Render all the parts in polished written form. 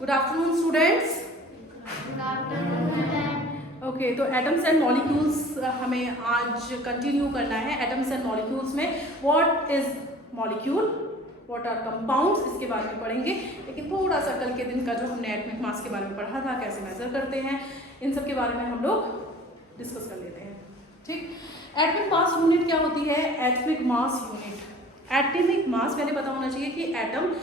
Good afternoon students. Okay, तो atoms and molecules हमें आज कंटिन्यू करना है। एटम्स एंड मॉलिक्यूल्स में what is molecule, what are compounds, इसके बारे में पढ़ेंगे। लेकिन थोड़ा सा कल के दिन का जो हमने एटॉमिक मास के बारे में पढ़ा था, कैसे मेजर करते हैं, इन सब के बारे में हम लोग डिस्कस कर लेते हैं। ठीक, एटॉमिक मास यूनिट क्या होती है? Atomic mass unit, atomic mass पहले पता होना चाहिए कि एटम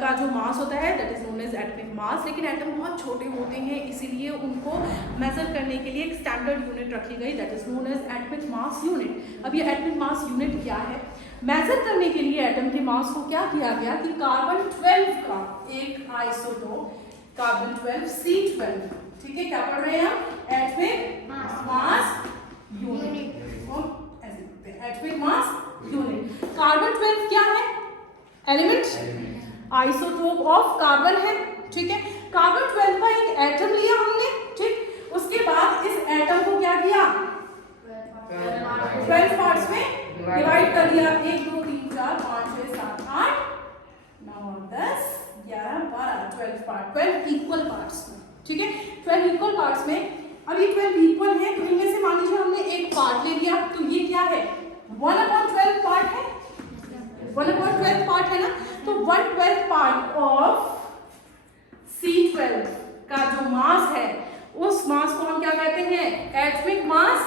का जो मास होता है that is known as atomic mass. लेकिन एटम बहुत छोटे होते हैं, इसीलिए उनको मेजर करने के लिए एक स्टैंडर्ड यूनिट रखी गई that is known as atomic mass unit. अब ये एटॉमिक मास यूनिट क्या है? मेजर करने के लिए एटम के मास को क्या किया गया कि कार्बन 12 का एक आइसोटोप कार्बन 12 C12, ठीक है, क्या पढ़ रहे हैं हम? Atomic mass unit, atomic mass unit. Carbon 12 क्या है? एलिमेंट, आइसोटोप ऑफ कार्बन है, ठीक है। कार्बन 12 का एक एटम लिया हमने, ठीक, उसके बाद इस एटम को क्या किया? 12 पार्ट्स में डिवाइड कर दिया। 1 2 3 4 5 6 7 8 9 10 11 12 12 पार्ट, 12 इक्वल पार्ट्स में, ठीक है, 12 इक्वल पार्ट्स में। अब ये 12 इक्वल है, तो इनमें से मान लीजिए हमने एक पार्ट ले लिया, तो ये क्या है? 1/12 पार्ट है, 1/12 पार्ट है ना। तो 1/12 पार्ट ऑफ C12 का जो मास है, उस मास को हम क्या कहते हैं? Atomic mass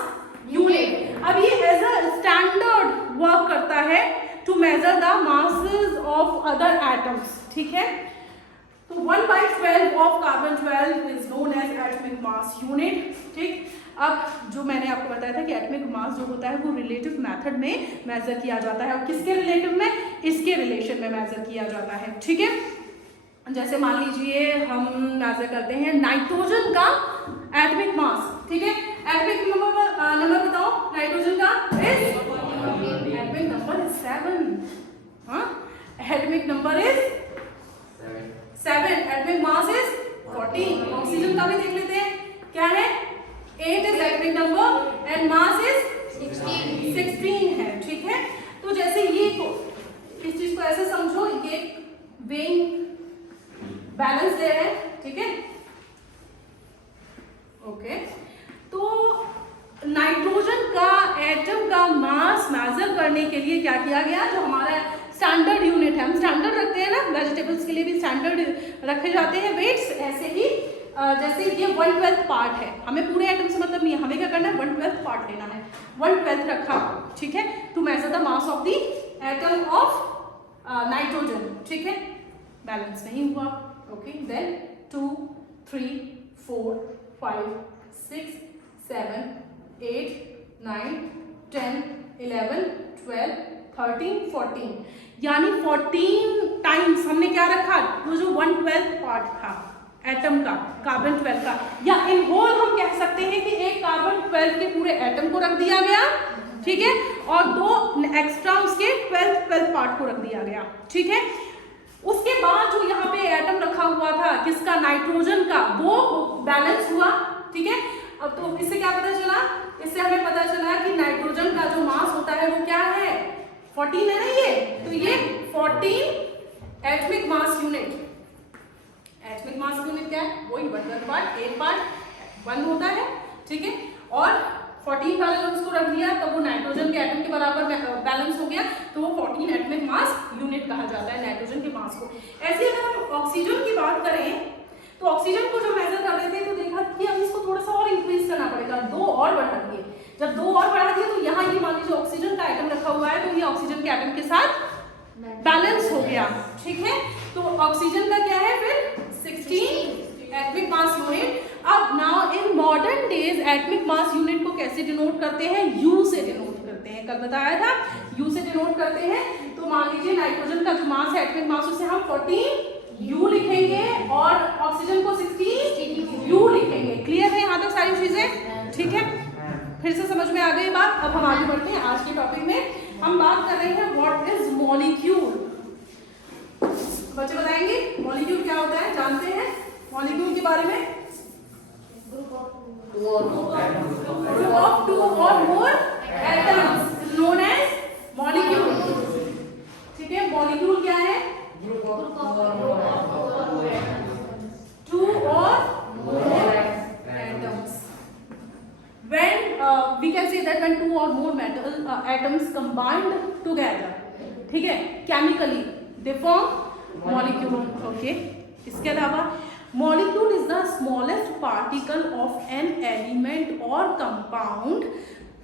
unit. अब ये एज अ स्टैंडर्ड वर्क करता है to measure the masses of other atoms, ठीक है। तो 1/12 of carbon 12 is known as atomic mass unit, ठीक। अब जो मैंने आपको बताया था कि एटॉमिक मास जो होता है वो रिलेटिव मेथड में मेजर किया जाता है, और किसके रिलेटिव में? इसके रिलेशन में मेजर किया जाता है, ठीक है। जैसे मान लीजिए हम मेजर करते हैं नाइट्रोजन का एटॉमिक मास, ठीक है। एटॉमिक नंबर बताओ नाइट्रोजन का? Atomic number is 7। हाँ, atomic number is 7, atomic mass is 14। Oxygen का भी देख लेते हैं, क्या है? 8 is atomic number and mass is 16 है, ठीक है। तो जैसे ये को इस चीज को ऐसे समझो, ये वेइंग बैलेंस दे रहे हैं, ठीक है, ओके। तो नाइट्रोजन का एटम का मास मेजर करने के लिए क्या किया गया? जो हमारा स्टैंडर्ड यूनिट है, हम स्टैंडर्ड रखते हैं ना, वेजिटेबल्स के लिए भी स्टैंडर्ड रखे जाते हैं वेट्स, ऐसे ही जैसे ये 1/12 पार्ट है, हमें पूरे एटम से मतलब नहीं है, हमें क्या करना है? 1/12 पार्ट लेना है, 1/12 रखा, ठीक है, to measure the mass of the atom of nitrogen, ठीक है। बैलेंस नहीं हुआ, ओके। देन 2 3 4 5 6 7 8 9 10 11 12 13 14, यानी 14 टाइम्स हमने क्या रखा? वो जो 1/12 पार्ट था एटम का, कार्बन 12 का, या इन होल हम कह सकते हैं कि एक कार्बन 12 के पूरे एटम को रख दिया गया, ठीक है, और 2 एक्स्ट्रा उसके 12 पार्ट को रख दिया गया, ठीक है। उसके बाद जो यहाँ पे एटम रखा हुआ था किसका? नाइट्रोजन का, वो बैलेंस हुआ, ठीक है। अब तो इससे क्या पता चला? इससे हमें पता चला कि नाइट्रोजन का जो मास होता है वो क्या है? 14 है ना ये, तो ये 14 atomic mass unit. Atomic mass unit क्या है? वही 1/12 पार्ट, एक पार्ट 1 होता है, ठीक है, और 14 वाला जब उसको रख दिया तब वो नाइट्रोजन के एटम के बराबर बैलेंस हो गया, तो वो 14 एटॉमिक मास यूनिट कहा जाता है नाइट्रोजन के मास को। ऐसे अगर हम ऑक्सीजन की बात करें, तो ऑक्सीजन को जो मेजर कर रहे थे तो देखा कि अब इसको थोड़ा सा और इंक्रीज करना पड़ेगा, 2 और बढ़ा दिए। जब 2 और बढ़ा दिए तो यहाँ ये मान लीजिए ऑक्सीजन का एटम रखा हुआ है, तो ये ऑक्सीजन के एटम के साथ बैलेंस हो गया, ठीक है। तो ऑक्सीजन का क्या है फिर? 16 एटॉमिक मास यूनिट। अब now in modern days atomic mass unit को कैसे डिनोट करते हैं? U से डिनोट करते हैं, कल बताया था, U से डिनोट करते हैं। तो मान लीजिए नाइट्रोजन का जो मास है एटॉमिक मास, उसे हम 14 U लिखेंगे और ऑक्सीजन को 16 U लिखेंगे। क्लियर है यहाँ तक सारी चीजें? ठीक है, फिर से समझ में आ गई बात। अब हम आगे बढ़ते हैं आज के टॉपिक में। हम बात कर रहे हैं व्हाट इज मॉलिक्यूल। बच्चे बताएंगे मॉलिक्यूल क्या होता है? जानते हैं मॉलिक्यूल के बारे में? ग्रुप ऑफ 2 और more atoms known as molecule, ठीक है। मॉलिक्यूल क्या है? एटम्स कंबाइंड टुगेदर, ठीक है, chemically they form molecule. Okay, इसके अलावा molecule is the smallest particle of an element और compound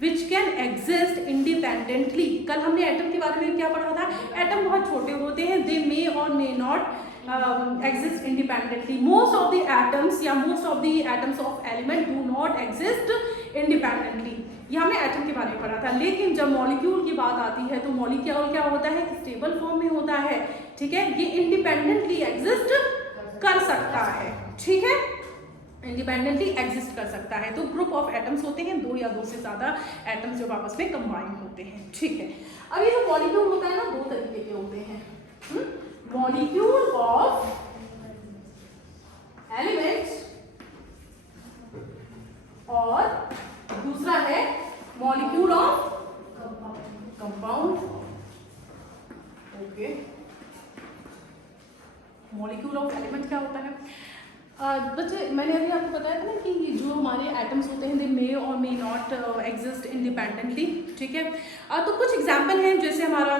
which can exist independently. कल हमने एटम के बारे में क्या पढ़ा था, एटम बहुत छोटे होते हैं, दे मे और may not exist independently. Most of the atoms या most of the atoms of element do not exist independently, ये हमने एटम के बारे में पढ़ा था। लेकिन जब मॉलिक्यूल की बात आती है तो मॉलिक्यूल क्या होता है, स्टेबल फॉर्म में होता है, ठीक है, ये इंडिपेंडेंटली एग्जिस्ट कर सकता है, ठीक है, इंडिपेंडेंटली एग्जिस्ट कर सकता है। तो ग्रुप ऑफ एटम्स होते हैं, दो या दो से ज्यादा एटम्स जो आपस में कंबाइन होते हैं, ठीक है। अब ये जो मॉलिक्यूल होता है ना, दो तरीके के होते हैं, मॉलिक्यूल ऑफ एलिमेंट्स और दूसरा है molecule of compound. Okay, molecule of element क्या होता है बच्चे, मैंने अभी आपको बताया था ना कि जो हमारे एटम्स होते हैं दे मे और मे नॉट एग्जिस्ट इंडिपेंडेंटली, ठीक है। तो कुछ एग्जांपल हैं, जैसे हमारा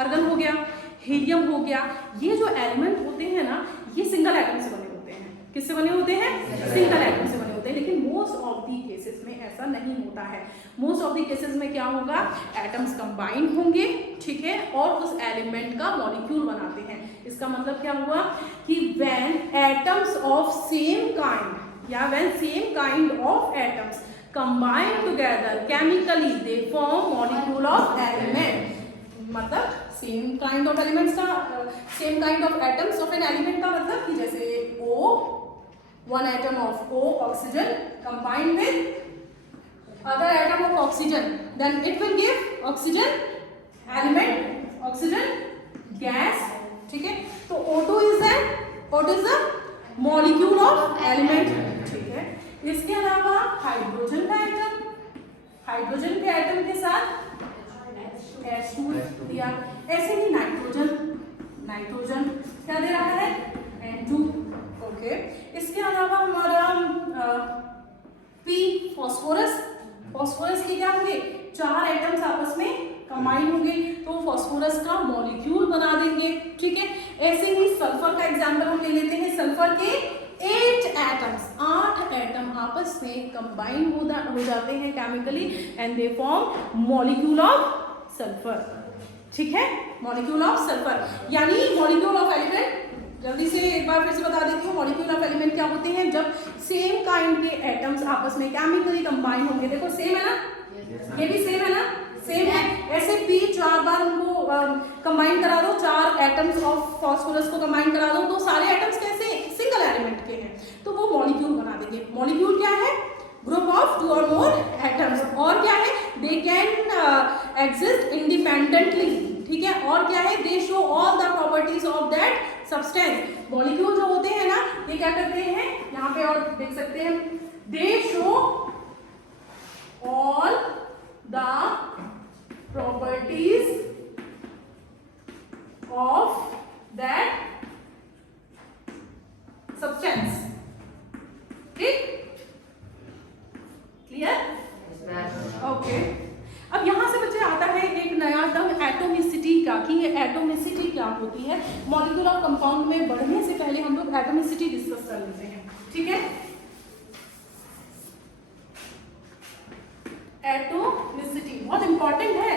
आर्गन हो गया, हीलियम हो गया, ये जो एलिमेंट होते हैं ना, ये सिंगल एटम से बने होते हैं। किससे बने होते हैं, सिंगल एटम से बने होते हैं। लेकिन मोस्ट ऑफ दी केसेस में ऐसा नहीं होता है। मोस्ट ऑफ दी केसेस में क्या होगा, एटम्स कंबाइन होंगे, ठीक है, और उस एलिमेंट का मॉलिक्यूल बनाते हैं। इसका मतलब क्या हुआ कि when atoms of same kind या when same kind of atoms combine together chemically they form molecule of element. मतलब सेम काइंड ऑफ एलिमेंट्स का, same kind of atoms of an element का मतलब कि जैसे O, one atom of O oxygen combined with other atom of oxygen, then it will give oxygen element, oxygen gas, ठीक है। तो O2 is a molecule of element, ठीक है। इसके अलावा हाइड्रोजन का एटम, हाइड्रोजन के एटम के साथ H2 दिया। ऐसे ही नाइट्रोजन, नाइट्रोजन क्या दे रहा है, N2। ओके, इसके अलावा हमारा P फॉस्फोरस, फॉस्फोरस के क्या होंगे, चार एटम्स आपस में कंबाइन होंगे तो फॉस्फोरस का मॉलिक्यूल बना देंगे, ठीक है। ऐसे ही सल्फर का एग्जांपल हम ले लेते हैं। सल्फर के 8 एटम्स, 8 एटम आपस में कंबाइन हो जाते हैं chemically and they form molecule of sulphur, ठीक है, मॉलिक्यूल ऑफ सल्फर। यानी मॉलिक्यूल ऑफ एलिमेंट, जल्दी से एक बार फिर से बता देती हूँ, मॉलिक्यूल ऑफ एलिमेंट क्या होते हैं, जब सेम काइंड के एटम्स आपस में केमिकली कंबाइन होंगे। देखो सेम है ना, ये भी सेम है ना, सेम है। ऐसे P 4 बार उनको कंबाइन करा दो, 4 एटम्स ऑफ फॉस्फोरस को कंबाइन करा दो, तो सारे एटम्स कैसे, सिंगल एलिमेंट के हैं, तो वो मॉलिक्यूल बना देंगे। मॉलिक्यूल क्या है, ग्रुप ऑफ 2 और मोर एटम्स। और क्या है, दे कैन एग्जिस्ट इंडिपेंडेंटली, ठीक है। और क्या है, दे show all the properties of that substance. Molecule जो होते हैं ना, ये क्या करते हैं, यहाँ पे और देख सकते हैं, दे show all the properties of that substance, ठीक, क्लियर, ओके। अब यहां से बच्चे आता है एक नया टर्म एटोमिसिटी का, कि ये एटोमिसिटी क्या होती है। मॉलिक्यूल ऑफ कंपाउंड में बढ़ने से पहले हम लोग एटोमिसिटी डिस्कस कर लेते हैं, ठीक है। एटोमिसिटी बहुत इंपॉर्टेंट है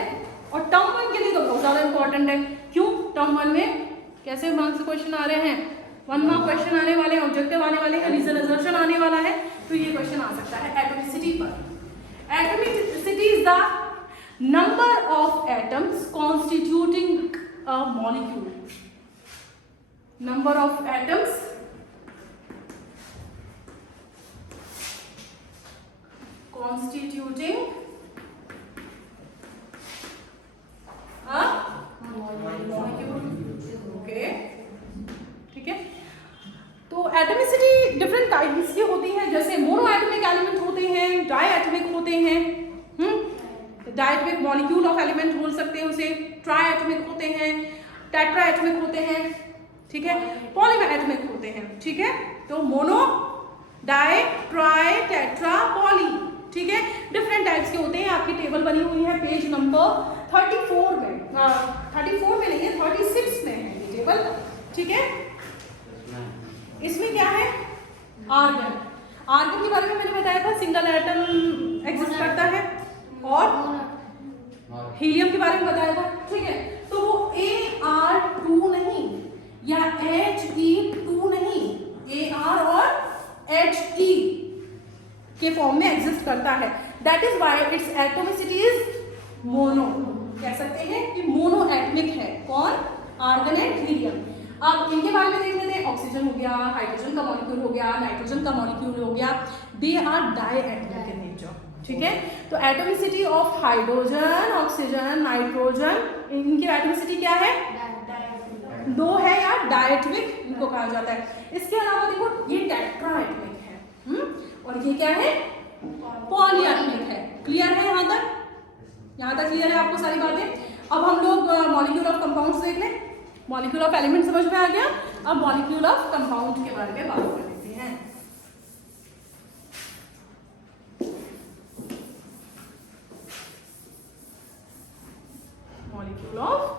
और टर्म 1 के लिए तो बहुत ज्यादा इंपॉर्टेंट है। क्यों, टर्म 1 में कैसे मार्क्स क्वेश्चन आ रहे हैं, 1 मार्क क्वेश्चन आने वाले हैं, ऑब्जेक्टिव आने वाले हैं, रीजन असर्शन आने वाला है, तो ये क्वेश्चन आ सकता है एटोमिसिटी पर। Atomicity is the number of atoms constituting a molecule, number of atoms constituting a molecule, okay, ठीक है। तो एटोमिसिटी डिफरेंट टाइप्स की होती है, जैसे मोनो एटॉमिक एलिमेंट होते हैं, डाई एटॉमिक होते हैं, डायटोमिक मॉलिक्यूल ऑफ एलिमेंट बोल सकते हैं उसे, ट्राई एटॉमिक होते हैं, टेट्रा एटॉमिक होते हैं, ठीक है, पॉली एटॉमिक होते हैं, ठीक है। तो mono, di, tri, tetra, poly, ठीक है, डिफरेंट टाइप्स के होते हैं। आपकी टेबल बनी हुई है पेज नंबर 34 में, 34 में नहीं है, 36 में है ये टेबल, ठीक है। इसमें क्या है, आर्गन। आर्गन के बारे में मैंने बताया था, सिंगल एटम एग्जिस्ट करता है, और हीलियम के बारे में बताया था, ठीक है। तो वो Ar2 नहीं या He2 नहीं, Ar और He के फॉर्म में एग्जिस्ट करता है। That is why it's atomicity is mono. कह सकते हैं कि मोनो एटमिक है। कौन, आर्गन एंड हीलियम। अब इनके बारे में देख लेते हैं। ऑक्सीजन हो गया, हाइड्रोजन का मॉलिक्यूल हो गया, नाइट्रोजन का मॉलिक्यूल हो गया, दे आर डायएटमिक इन नेचर, ठीक है। तो atomicity of hydrogen, oxygen, nitrogen, इनकी एटोमिसिटी क्या है, 2 है या डायएटमिक इनको कहा जाता है। इसके अलावा देखो ये टेट्राएटमिक है, और ये क्या है, पॉलीएटमिक है। क्लियर है यहाँ तक? यहाँ तक क्लियर है आपको सारी बातें। अब हम लोग मॉलिक्यूल ऑफ कंपाउंड्स देख लें। मॉलिक्यूल ऑफ एलिमेंट समझ में आ गया, अब मॉलिक्यूल ऑफ कंपाउंड के बारे में बात कर लेते हैं। मॉलिक्यूल ऑफ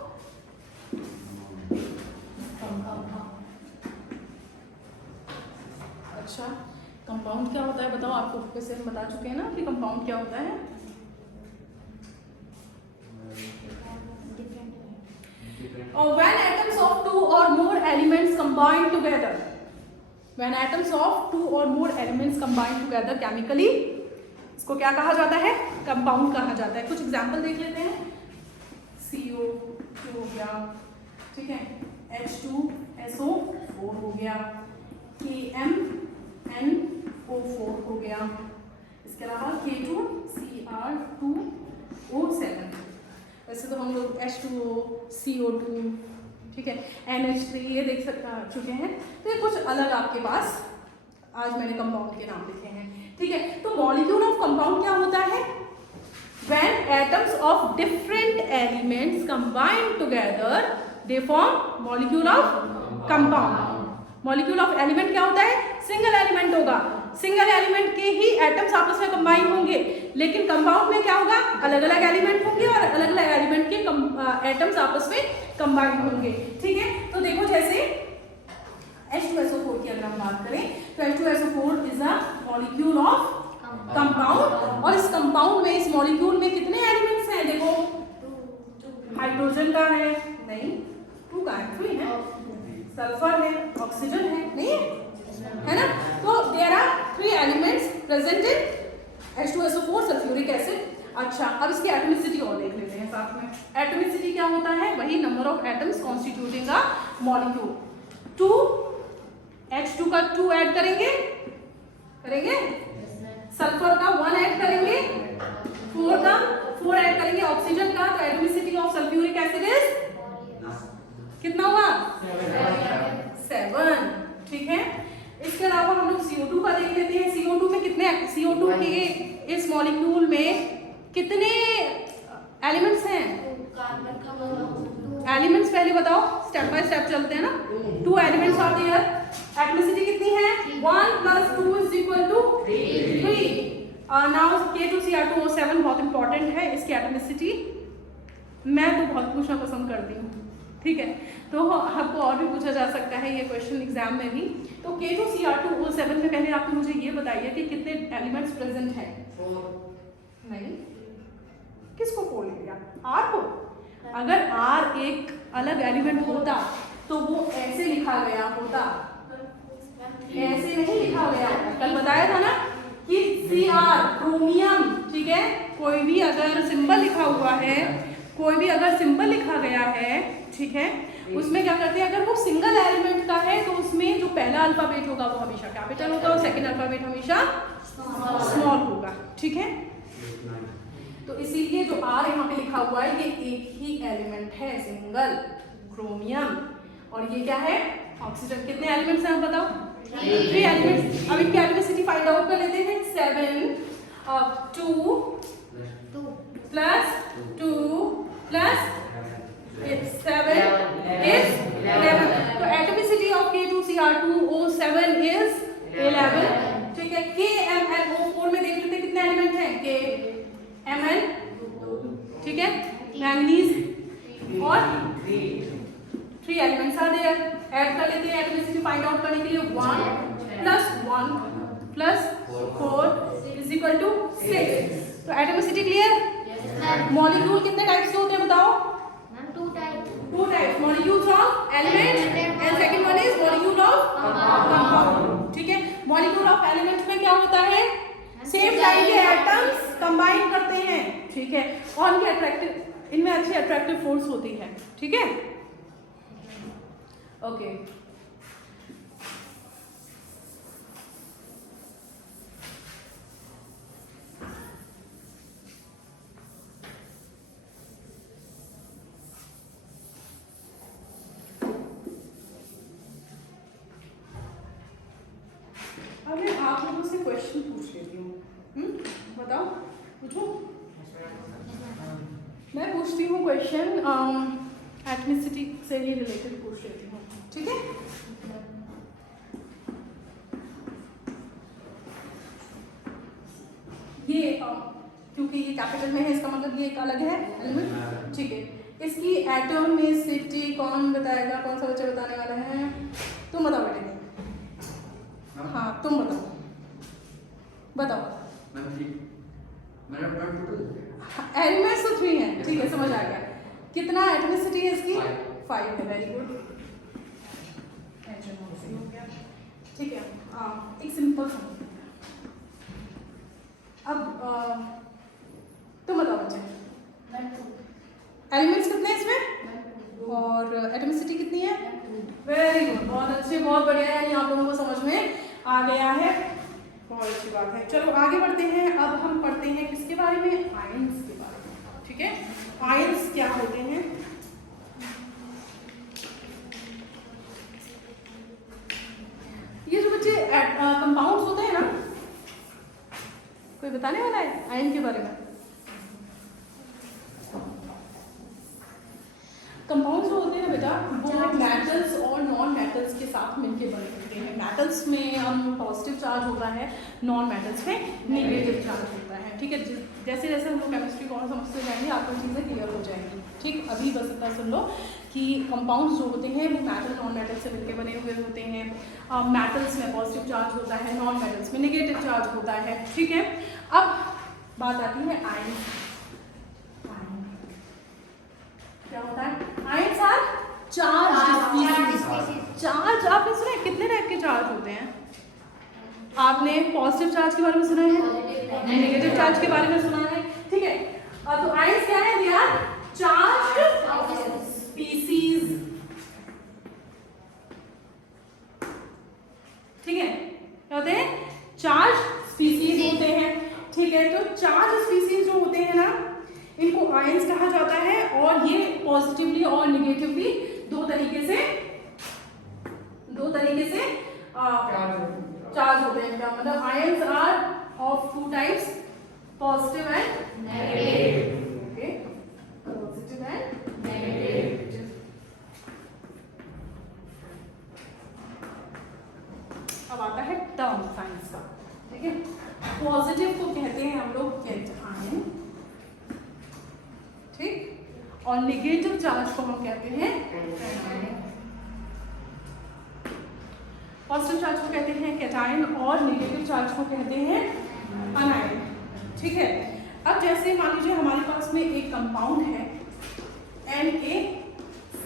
अच्छा, कंपाउंड क्या होता है बताओ। आपको वैसे हम बता चुके हैं ना कि कंपाउंड क्या होता है। और when atoms of 2 or more elements combine together, when atoms of 2 or more elements combine together chemically, इसको क्या कहा जाता है, कंपाउंड कहा जाता है। कुछ एग्जांपल देख लेते हैं। CO हो गया, ठीक है, H2SO4 हो गया, KMNO4 हो गया, इसके अलावा K2Cr2O7। वैसे तो हम लोग H2O, CO2, ठीक है, NH3 ये देख चुके हैं। तो ये कुछ अलग आपके पास आज मैंने कंपाउंड के नाम लिखे हैं, ठीक है। तो मॉलिक्यूल ऑफ कंपाउंड क्या होता है, when atoms of different elements combine together they form molecule of compound। Molecule of element क्या होता है, सिंगल एलिमेंट होगा, सिंगल एलिमेंट के ही एटम्स आपस में कंबाइन होंगे। लेकिन कंपाउंड में क्या होगा, अलग अलग एलिमेंट होंगे और अलग अलग एलिमेंट के एटम्स आपस में कंबाइन होंगे, ठीक है। तो देखो जैसे H2SO4 की अगर हम बात करें तो H2SO4 is a molecule of compound. और इस कंपाउंड में, इस मॉलिक्यूल में कितने एलिमेंट्स हैं, देखो हाइड्रोजन का है, नहीं 2 का है, 3 है, सल्फर है, ऑक्सीजन है, नहीं है ना। तो there are 3 elements present in H2SO4 sulphuric acid. अच्छा, अब इसकी एटॉमिसिटी और देख लेते हैं साथ में। एटॉमिसिटी क्या होता है, वही number of atoms constituting a molecule. 2 H2 का 2 ऐड करेंगे, सल्फर का 1 ऐड करेंगे, 4 का 4 ऐड करेंगे, ऑक्सीजन का। तो atomicity of sulphuric acid is कितना हुआ, 7, ठीक है। इसके अलावा हम लोग CO2 का देख लेते हैं। CO2 में कितने, CO2 के इस मॉलिक्यूल में कितने एलिमेंट्स हैं, एलिमेंट्स पहले बताओ, स्टेप बाय स्टेप चलते हैं ना। 2 एलिमेंट्स आर देयर, एटॉमिसिटी कितनी है, 1 + 2 = 3। नाउ K2Cr2O7 बहुत इंपॉर्टेंट है, इसकी एटॉमिसिटी मैं तो बहुत पूछना पसंद करती हूँ, ठीक है। तो आपको और भी पूछा जा सकता है ये क्वेश्चन एग्जाम में भी। तो K2Cr2O7 में पहले आप मुझे ये बताइए कि कितने एलिमेंट्स प्रेजेंट हैं। 4 नहीं, किसको 4 लिया, R को। अगर R एक अलग एलिमेंट होता तो वो ऐसे लिखा गया होता, ऐसे नहीं लिखा गया। कल बताया था ना कि Cr क्रोमियम, ठीक है, कोई भी अगर सिंबल लिखा हुआ है, कोई भी अगर सिंबल लिखा गया है, ठीक है, उसमें क्या करते हैं, अगर वो सिंगल एलिमेंट का है तो उसमें जो पहला अल्फाबेट होगा वो हमेशा कैपिटल होगा और सेकंड अल्फाबेट हमेशा स्मॉल होगा, ठीक है। तो इसीलिए जो R यहाँ पे लिखा हुआ है ये एक ही एलिमेंट है, सिंगल क्रोमियम। और ये क्या है, ऑक्सीजन। कितने एलिमेंट्स हैं आप बताओ, 3 एलिमेंट्स। अब इनकी एटॉमिसिटी फाइंड आउट कर लेते हैं। 7 2 + 2 + 7 is 11। तो एटॉमिसिटी ऑफ K2Cr2O7 is 11, ठीक है। KMNO4 में देख लेते हैं कितने एलिमेंट हैं, आयरन, ठीक है, मैंगनीज और 3 एलिमेंट्स आर देयर। ऐड कर लेते हैं एटॉमिसिटी फाइंड आउट करने के लिए। 1 + 1 + 4 = 6। तो एटॉमिसिटी क्लियर। मॉलिक्यूल कितने टाइप्स के होते हैं बताओ? 2 types, molecules of element and second one is molecule of compound, ठीक है। मॉलिक्यूल ऑफ एलिमेंट में क्या होता है? सेम टाइप के एटम्स कंबाइन करते हैं, ठीक है, और इनके अट्रैक्टिव, इनमें अच्छी अट्रैक्टिव फोर्स होती है, ठीक है, ओके। अब मैं आप लोगों से क्वेश्चन पूछ लेती हूँ, बताओ, पूछो। मैं पूछती हूँ क्वेश्चन, एटॉमिसिटी से ही रिलेटेड पूछ लेती हूँ, ठीक है। ये क्योंकि ये कैपिटल में है इसका मतलब ये एक अलग है एलिमेंट, ठीक है। इसकी एटॉमिसिटी कौन बताएगा? कौन सा बच्चा बताने वाला है? तुम बताओ बेटे। हाँ तुम बताओ। एलिमेंट्स तो 3 हैं, ठीक है, समझ आ गया। कितना एटॉमिसिटी है इसकी? 5 है, वेरी गुड, ठीक है। एक सिंपल सा अब तुम बताओ बच्चे, एलिमेंट्स कितने हैं इसमें और एटॉमिसिटी कितनी है? वेरी गुड, बहुत अच्छे, बहुत बढ़िया है, आप लोगों को समझ में आ गया है, बहुत अच्छी बात है। चलो आगे बढ़ते हैं। अब हम पढ़ते हैं किसके बारे में? आयंस के बारे में, ठीक है। आयंस क्या होते हैं? ये जो बच्चे कंपाउंड्स होते हैं ना, कोई बताने वाला है आयन के बारे में? कंपाउंड्स जो होते हैं ना बेटा, वो मेटल्स और नॉन मेटल्स के साथ मिलके बने होते हैं। मेटल्स में हम पॉजिटिव चार्ज होता है, नॉन मेटल्स में नेगेटिव चार्ज होता है, ठीक है। जैसे जैसे हम लोग केमिस्ट्री को समझते जाएंगे आपको चीज़ें क्लियर हो जाएंगी, ठीक। अभी बस इतना सुन लो कि कंपाउंड्स जो होते हैं वो मेटल नॉन मेटल से मिलके बने हुए होते हैं। मेटल्स में पॉजिटिव चार्ज होता है, नॉन मेटल्स में नेगेटिव चार्ज होता है, ठीक है। अब बात आती है आयन। क्या होता है? Ions are charge. आपने सुना है कितने टाइप के चार्ज होते हैं? आपने पॉजिटिव चार्ज के बारे में सुना है, नेगेटिव चार्ज के बारे में सुना है, ठीक है। तो आयंस क्या है? दे आर चार्ज्ड स्पीसीज, ठीक है। क्या होते हैं? चार्ज स्पीसीज होते हैं, ठीक है। तो चार्ज स्पीसीज जो होते हैं ना, इनको आयंस कहा जाता है, और ये पॉजिटिवली और नेगेटिवली दो तरीके से चार्ज होते हैं। क्या मतलब? Ions are of 2 types, positive and negative, okay, positive and negative. अब आता है टर्म साइंस का, ठीक है। पॉजिटिव को कहते हैं हम लोग कैटायन, ठीक, और नेगेटिव चार्ज को हम कहते हैं एनायन। पॉजिटिव चार्ज को कहते हैं कैटायन और नेगेटिव चार्ज को कहते हैं अनायन, ठीक है। अब जैसे मान लीजिए हमारे पास में एक कंपाउंड है NaCl,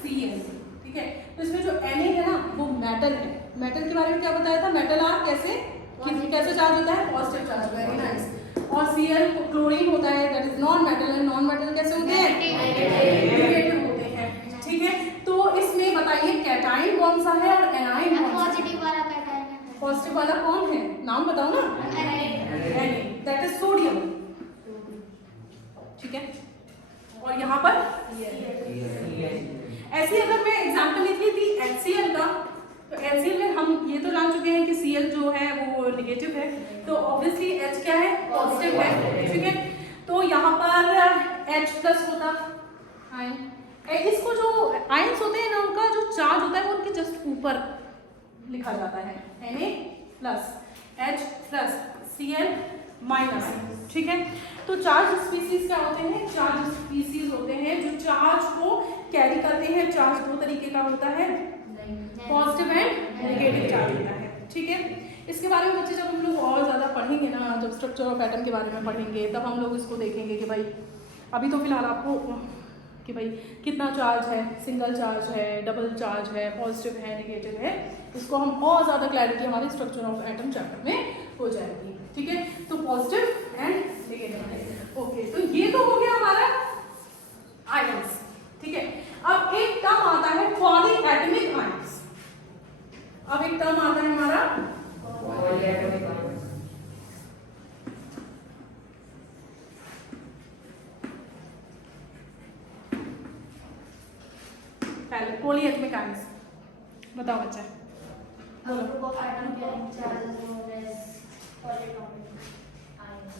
ठीक है। तो इसमें जो Na है ना वो मेटल है। मेटल के बारे में क्या बताया था? मेटल आर कैसे चार्ज होता है? Positive charge, very nice. और Cl क्लोरीन होता है, that is non metal, and non metal कैसे होते हैं? नेगेटिव होते हैं, ठीक है। तो इसमें बताइए कैटायन कौन सा है और एनायन कौन सा? पॉजिटिव वाला कैटायन है। पॉजिटिव वाला कौन है? नाम बताओ ना। Na, दैट इज सोडियम, ठीक है। और यहाँ पर ऐसी अगर मैं एग्जांपल लिखी थी HCl का, तो HCl में हम ये तो जान चुके हैं कि Cl जो है वो नेगेटिव है, तो ऑब्वियसली H क्या है? पॉजिटिव है, ठीक है। तो यहाँ पर H+ होता आयन। इसको जो आयंस होते हैं ना, उनका जो चार्ज होता है वो उनके जस्ट ऊपर लिखा जाता है, Na+, H+, Cl-, ठीक है। तो चार्ज स्पीसीज क्या होते हैं? चार्ज स्पीसीज होते हैं जो चार्ज को कैरी करते हैं। चार्ज दो तरीके का होता है, पॉजिटिव एंड नेगेटिव चार्ज होता है, ठीक है। इसके बारे में बच्चे जब हम लोग और ज़्यादा पढ़ेंगे ना, जब स्ट्रक्चर ऑफ एटम के बारे में पढ़ेंगे, तब हम लोग इसको देखेंगे कि भाई अभी तो फिलहाल आपको कि भाई कितना चार्ज है, सिंगल चार्ज है, डबल चार्ज है, पॉजिटिव है, नेगेटिव है, इसको हम और ज़्यादा क्लैरिटी हमारे स्ट्रक्चर ऑफ एटम चैप्टर में हो जाएगी, ठीक है। तो पॉजिटिव एंड नेगेटिव, ओके। तो ये तो हो गया हमारा आयंस, ठीक है। अब एक टर्म आता है पॉलीएटमिक आयंस। अब एक टर्म आता है हमारा पॉलीएटमिक आयंस। पहले पॉलीएटमिक आयंस बताओ बच्चा। Group of atom carrying charges known as polyatomic ions.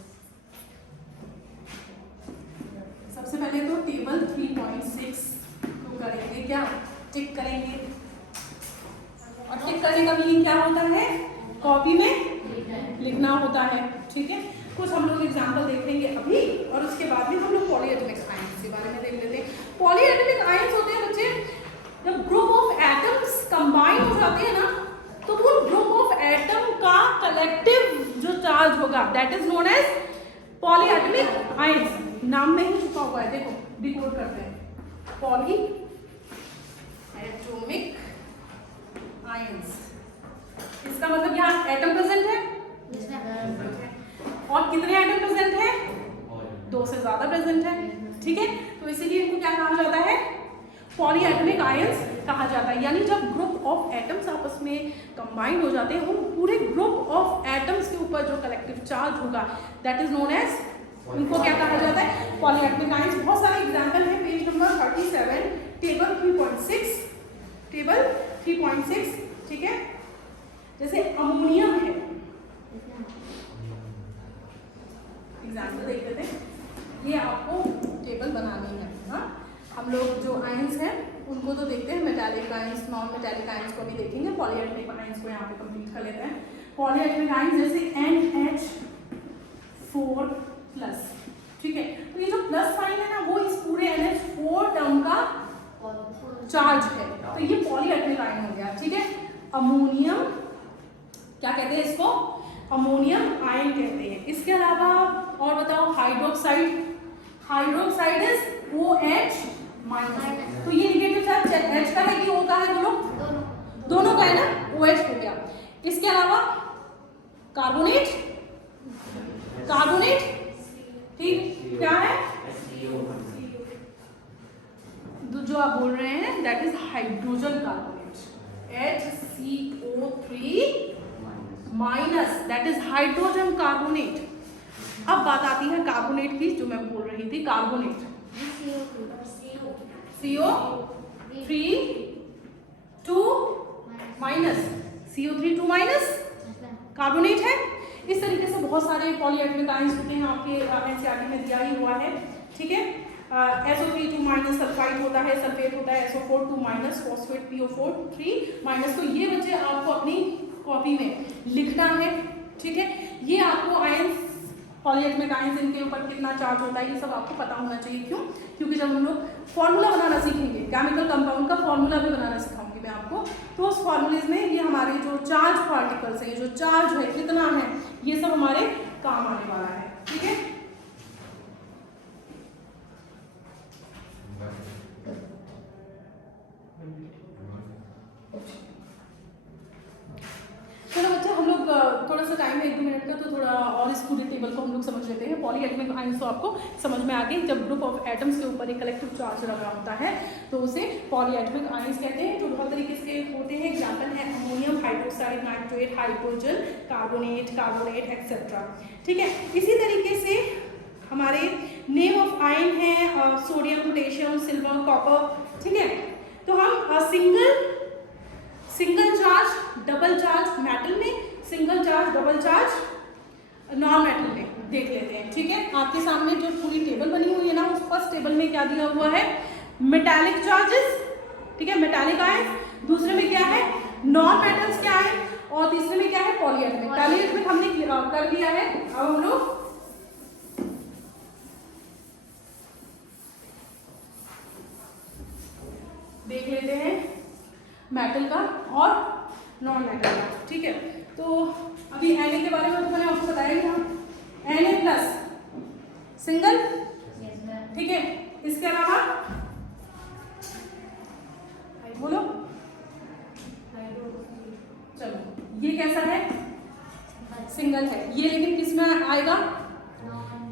सबसे पहले तो टेबल 3.6 को करेंगे, क्या टिक करेंगे। और टिक करने का मीनिंग क्या होता है? कॉपी में लिखना होता है, ठीक है। कुछ हम लोग एग्जांपल देखेंगे अभी, और उसके बाद में हम लोग पॉलीएटमिक आयंस के बारे में देख लेते हैं। पॉलीएटमिक आयंस होते हैं बच्चे, जब ग्रुप ऑफ एटम्स कंबाइन हो जाते हैं ना, तो वो ग्रुप ऑफ एटम का कलेक्टिव जो चार्ज होगा that is known as polyatomic ions. नाम में ही छुपा हुआ है, देखो डिकोड करते हैं। पॉलीएटमिक आयंस, इसका मतलब यहाँ एटम प्रेजेंट है और कितने एटम प्रेजेंट है? 2 से ज्यादा प्रेजेंट है, ठीक है। तो इसीलिए इनको क्या कहा जाता है? पॉलीएटमिक आयंस कहा जाता है। यानी जब ग्रुप ऑफ एटम्स आपस में कंबाइन हो जाते हैं, उन पूरे ग्रुप ऑफ एटम्स के ऊपर जो कलेक्टिव चार्ज होगा दैट इज नोन एज, उनको क्या कहा जाता है? पॉलीएटमिक आयंस। बहुत सारे एग्जांपल है, पेज नंबर 37, टेबल 3.6, टेबल 3.6, ठीक है। जैसे अमोनियम है, एग्जांपल देख लेते हैं। ये आपको टेबल बनानी है, हाँ। हम लोग जो आयंस हैं उनको तो देखते हैं, metallic ions, non metallic ions को भी देखेंगे। पॉलीएटमिक आयंस को यहाँ पे कंप्लीट कर लेते हैं। पॉलीएटमिक आयंस जैसे NH4+, ठीक है। तो ये जो प्लस साइन है ना, वो इस पूरे NH4 टर्म का चार्ज है, तो ये पॉलीएटमिक आयन हो गया, ठीक है। अमोनियम क्या कहते हैं? इसको अमोनियम आयन कहते हैं। इसके अलावा और बताओ, हाइड्रोक्साइड, हाइड्रोक्साइड इज OH-। तो ये नेगेटिव चार्ज H का है कि O का है? दोनों का है ना, OH हो गया। इसके अलावा कार्बोनेट, कार्बोनेट, ठीक, क्या है? जो आप बोल रहे हैं that is hydrogen carbonate, HCO3- that is hydrogen carbonate. अब बात आती है कार्बोनेट की, जो मैं बोल रही थी, कार्बोनेट CO3 कार्बोनेट है। इस तरीके से बहुत सारे पॉलीएटमिक आयंस होते हैं, आपके एनसीईआरटी में दिया ही हुआ है, ठीक है। SO3 सल्फाइड होता है, सल्फेट होता है, SO4 फॉस्फेट, PO4 तो ये बच्चे आपको अपनी कॉपी में लिखना है, ठीक है। ये आपको आयंस, पॉलीएटमिक आयंस, इनके ऊपर कितना चार्ज होता है, ये सब आपको पता होना चाहिए। क्यों? क्योंकि जब हम लोग फॉर्मूला बनाना सीखेंगे, केमिकल कंपाउंड का फॉर्मूला भी बनाना सिखाऊंगी मैं आपको, तो उस फॉर्मूलेज में ये हमारे जो चार्ज पार्टिकल्स है, जो चार्ज है कितना है, ये सब हमारे काम आने वाला है, ठीक है। चलो बच्चे, हम लोग थोड़ा सा टाइम है 1-2 मिनट का, तो थोड़ा और इस पूरे टेबल को हम लोग समझ लेते हैं। पॉलीएटमिक आयंस तो आपको समझ में आ गई। जब ग्रुप ऑफ एटम्स के ऊपर एक कलेक्टिव चार्ज लगा होता है तो उसे पॉलीएटमिक आयंस कहते हैं, जो बहुत तरीके से होते हैं। एग्जाम्पल है ammonium, hydroxide, nitrate, hydrogen, carbonate etcetera, ठीक है। इसी तरीके से हमारे नेम ऑफ आयन है सोडियम, पोटेशियम, सिल्वर, कॉपर, ठीक है। तो हम single charge, double charge metal में, single charge, double charge non metal में देख लेते हैं, ठीक है। आपके सामने जो पूरी टेबल बनी हुई है ना, उस फर्स्ट टेबल में क्या दिया हुआ है? मेटालिक चार्जेस, ठीक है, मेटालिक आयन। दूसरे में क्या है? नॉन मेटल्स के आयन। और तीसरे में क्या है? पॉलीएटमिक। पॉलीएटमिक हमने कर लिया है। अब हम लोग नॉन मेटल का, ठीक है। तो अभी Na के बारे में तो मैंने आपको बताया ही था, Na plus single, Yes, ma'am. ठीक है। इसके अलावा बोलो, चलो ये कैसा है, सिंगल है ये, लेकिन किस में आएगा,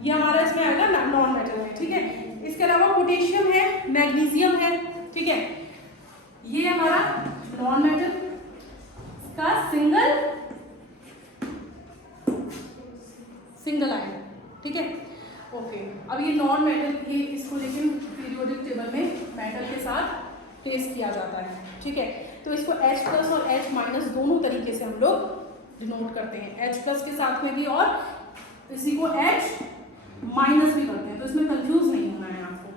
ये हमारा इसमें आएगा नॉन मेटल में, ठीक है। इसके अलावा पोटेशियम है, मैग्नीशियम है, ठीक है, ये हमारा नॉन मेटल का सिंगल आयन, ठीक है, ओके। अब ये नॉन मेटल, ये इसको लेकिन पीरियोडिक टेबल में मेटल के साथ प्लेस किया जाता है, ठीक है। तो इसको H प्लस और H माइनस दोनों तरीके से हम लोग डिनोट करते हैं, H प्लस के साथ में भी और इसी को H माइनस भी करते हैं, तो इसमें कंफ्यूज नहीं होना है आपको,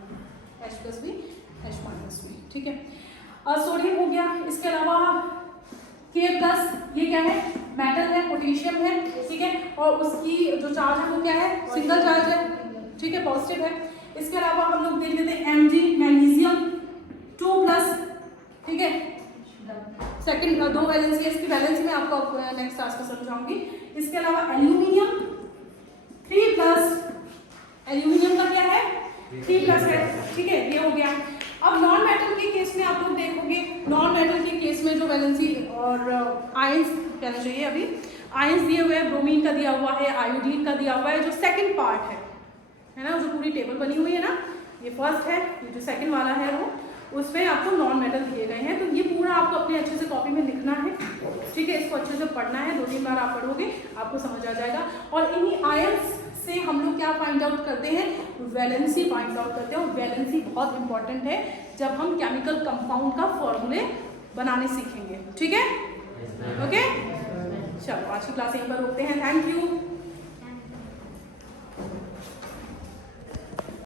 H प्लस भी H माइनस भी, ठीक है। सोडियम हो गया। इसके अलावा K प्लस, ये क्या है, मेटल है, पोटेशियम है, ठीक है, और उसकी जो चार्ज है वो क्या है, सिंगल चार्ज है, ठीक है, पॉजिटिव है। इसके अलावा हम लोग देख लेते हैं Mg, मैग्नीशियम 2 प्लस, ठीक है, सेकंड दो वैलेंसी है, इसकी वैलेंसी मैं आपको नेक्स्ट क्लास में समझाऊंगी। इसके अलावा एल्यूमिनियम 3 प्लस, एल्यूमिनियम का क्या है, 3 प्लस है, ठीक है, ये हो गया। अब नॉन मेटल के केस में आप लोग देखोगे, नॉन मेटल के केस में जो वैलेंसी और आयंस कहना चाहिए, अभी आयंस दिए हुए हैं, ब्रोमीन का दिया हुआ है, आयोडीन का दिया हुआ है, जो सेकंड पार्ट है ना, जो पूरी टेबल बनी हुई है ना, ये फर्स्ट है, ये जो सेकंड वाला है वो, उसमें आपको नॉन मेटल दिए गए हैं। तो ये पूरा आपको अपने अच्छे से कॉपी में लिखना है, ठीक है, इसको अच्छे से पढ़ना है, 2-3 बार आप पढ़ोगे आपको समझ आ जाएगा। और इन्हीं आयंस से हम लोग क्या फाइंड आउट करते हैं, वैलेंसी फाइंड आउट करते हैं, और वैलेंसी बहुत इंपॉर्टेंट है जब हम केमिकल कंपाउंड का फॉर्मूले बनाने सीखेंगे, ठीक है, ओके। चलो आज की क्लास यहीं पर रोकते हैं, थैंक यू।